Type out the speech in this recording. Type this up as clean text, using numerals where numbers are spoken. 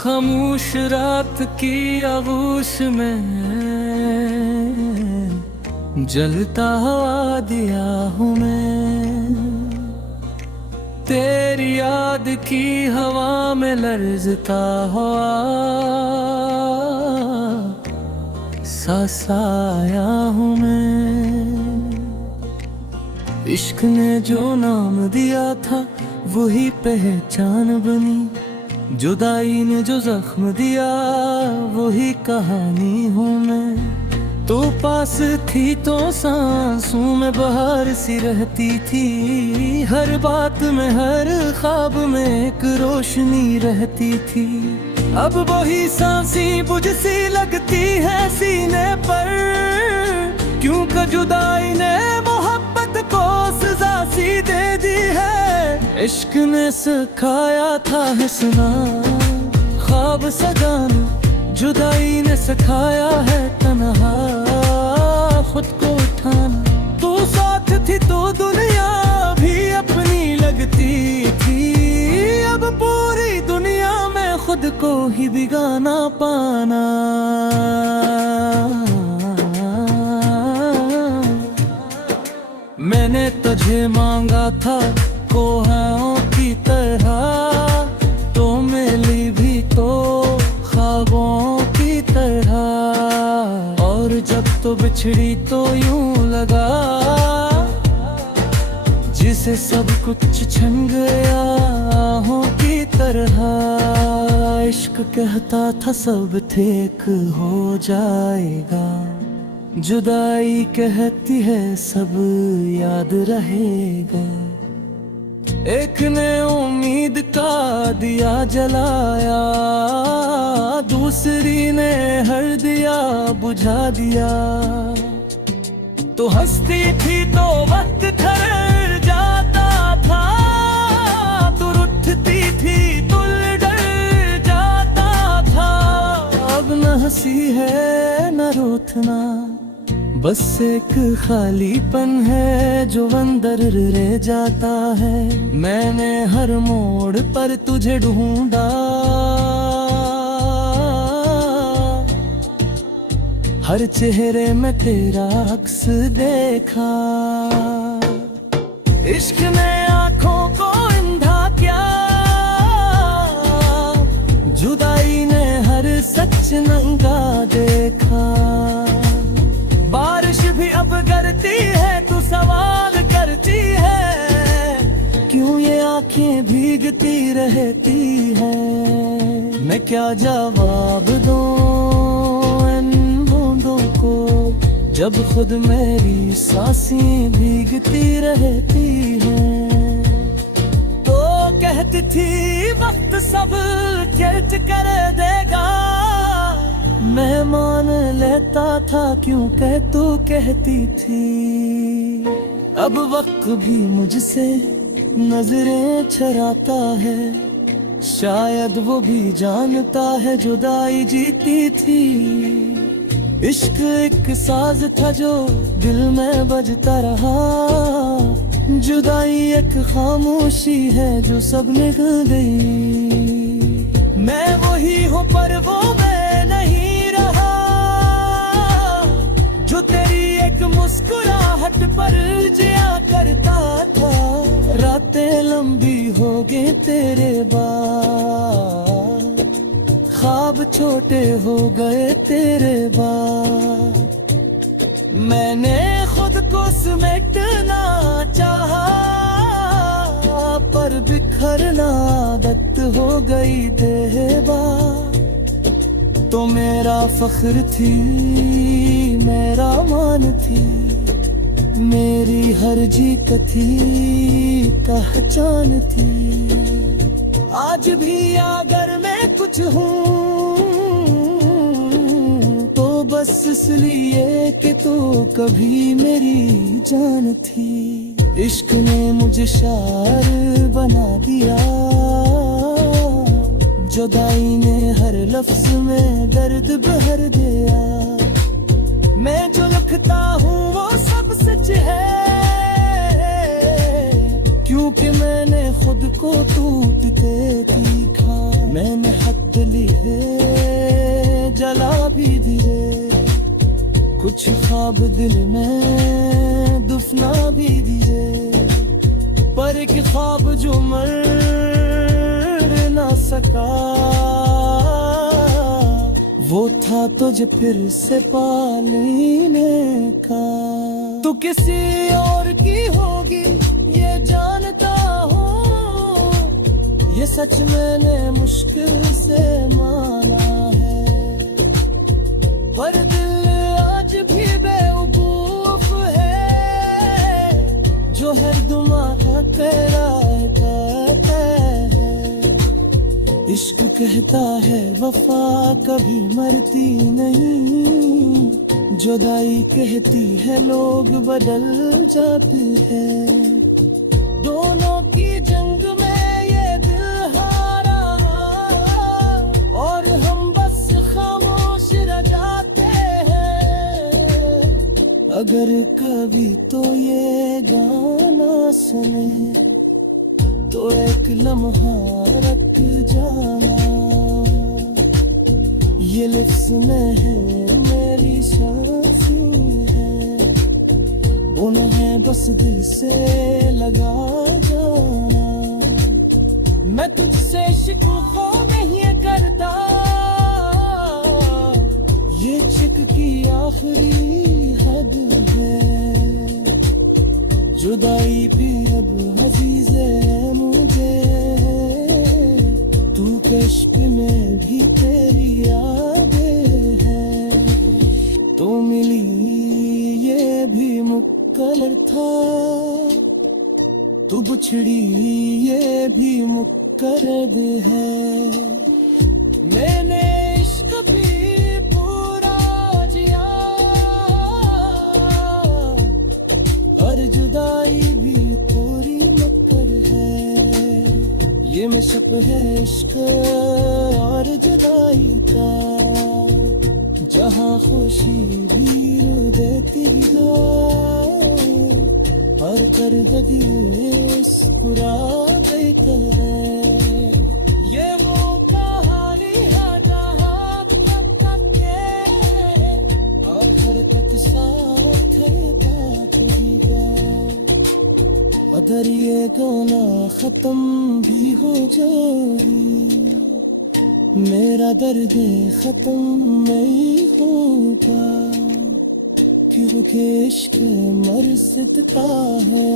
खामोश रात की आगोश में जलता हुआ दिया हूँ मैं। तेरी याद की हवा में लर्जता हुआ साया हूँ मैं। इश्क ने जो नाम दिया था वही पहचान बनी, जुदाई ने जो जख्म दिया वही कहानी हूँ मैं। तो पास थी तो सांसों में बहार सी रहती थी, हर बात में हर ख्वाब में एक रोशनी रहती थी। अब वही सांसें बुझ सी लगती है सीने पर, क्यों का जुदाई ने मोहब्बत को सजा सी दे दी है। इश्क ने सिखाया था हंसना ख्वाब सजाना, जुदाई ने सिखाया है तन्हा खुद को उठाना। तू साथ थी तो दुनिया भी अपनी लगती थी, अब पूरी दुनिया में खुद को ही बिगाना पाना। मैंने तुझे मांगा था कोहाओं की तरह, तो मिली भी तो ख्वाबों की तरह। और जब तो बिछड़ी तो यूं लगा जिसे सब कुछ छन गया आहों की तरह। इश्क कहता था सब ठीक हो जाएगा, जुदाई कहती है सब याद रहेगा। एक ने उम्मीद का दिया जलाया, दूसरी ने हर दिया बुझा दिया। तो हंसती थी तो वक्त ठहर जाता था, तो रुठती थी तो डर जाता था। अब न हंसी है न रोतना, बस एक खालीपन है जो अंदर रह जाता है। मैंने हर मोड़ पर तुझे ढूंढा, हर चेहरे में तेरा अक्स देखा। इश्क ने आंखों को अंधा किया, जुदाई ने हर सच नंगा देखा। बारिश भी अब गिरती है तो सवाल करती है, क्यों ये आंखें भीगती रहती है। मैं क्या जवाब दूं इन बूंदों को, जब खुद मेरी सांसें भीगती रहती है। तो कहती थी वक्त सब झेल कर देगा, मैं मान लेता था क्यों कह तू कहती थी। अब वक्त भी मुझसे नजरें चुराता है, शायद वो भी जानता है जुदाई जीती थी। इश्क एक साज था जो दिल में बजता रहा, जुदाई एक खामोशी है जो सब निकल गई। मैं वही हूँ पर वो मैं नहीं रहा, जो तेरी एक मुस्कुराहट पर जिया करता था। रातें लंबी हो गई तेरे बाद, ख्वाब छोटे हो गए तेरे बाद। मैंने खुद को समेटना चाहा, पर बिखरना आदत हो गई देवा। तो मेरा फख्र थी मेरा मान थी, मेरी हर जीत थी पहचान थी। आज भी अगर मैं कुछ हूँ तो बस इसलिए कि तू कभी मेरी जान थी। इश्क ने मुझे शायर बना दिया, जुदाई ने हर लफ्ज में दर्द भर दिया। मैं जो लिखता हूँ वो सब सच है, क्योंकि मैंने खुद को टूटते देखा। मैंने हद ली है, जला भी दिए, कुछ ख्वाब दिल में दुफना भी दिए, पर एक ख्वाब जो मर ना सका, वो था तुझे फिर से पालने का। तू किसी और की होगी ये जानता हो, ये सच मैंने मुश्किल से माना है, पर दिल आज भी बेवकूफ है, जो हर दुआ का तेरा कहता है। इश्क कहता है वफा कभी मरती नहीं, जुदाई कहती है लोग बदल जाते हैं। दोनों की जंग में ये दिल हारा, और हम बस खामोश रह जाते हैं। अगर कभी तो ये गाना सुने तो एक लम्हा रख जाना, ये लिफ्स में है मेरी सांसें है, उन्हें बस दिल से लगा जाना। मैं तुझसे शिकवा नहीं करता, ये इश्क की आखिरी हद है, जुदाई भी अब अजीज है मुझे, तू कश्फ में भी तेरी यादें हैं। तो मिली ये भी मुकर्रर था, तू बिछड़ी ये भी मुकर्रर है। मैंने इश्क भी पूरा जिया, और जुदाई भी पूरी मुकर है। ये मशक है इश्क और जुदाई का, जहाँ खुशी भी रो देती हो, और दर्द भी मुस्कुरा देता है। ये वो कहानी है जहाँ तक के और हर तक साथ बातेगा, अगर ये गाना खत्म भी हो जाए, मेरा दर्द खत्म नहीं होगा, क्योंकि इश्क मर्ज़ का है।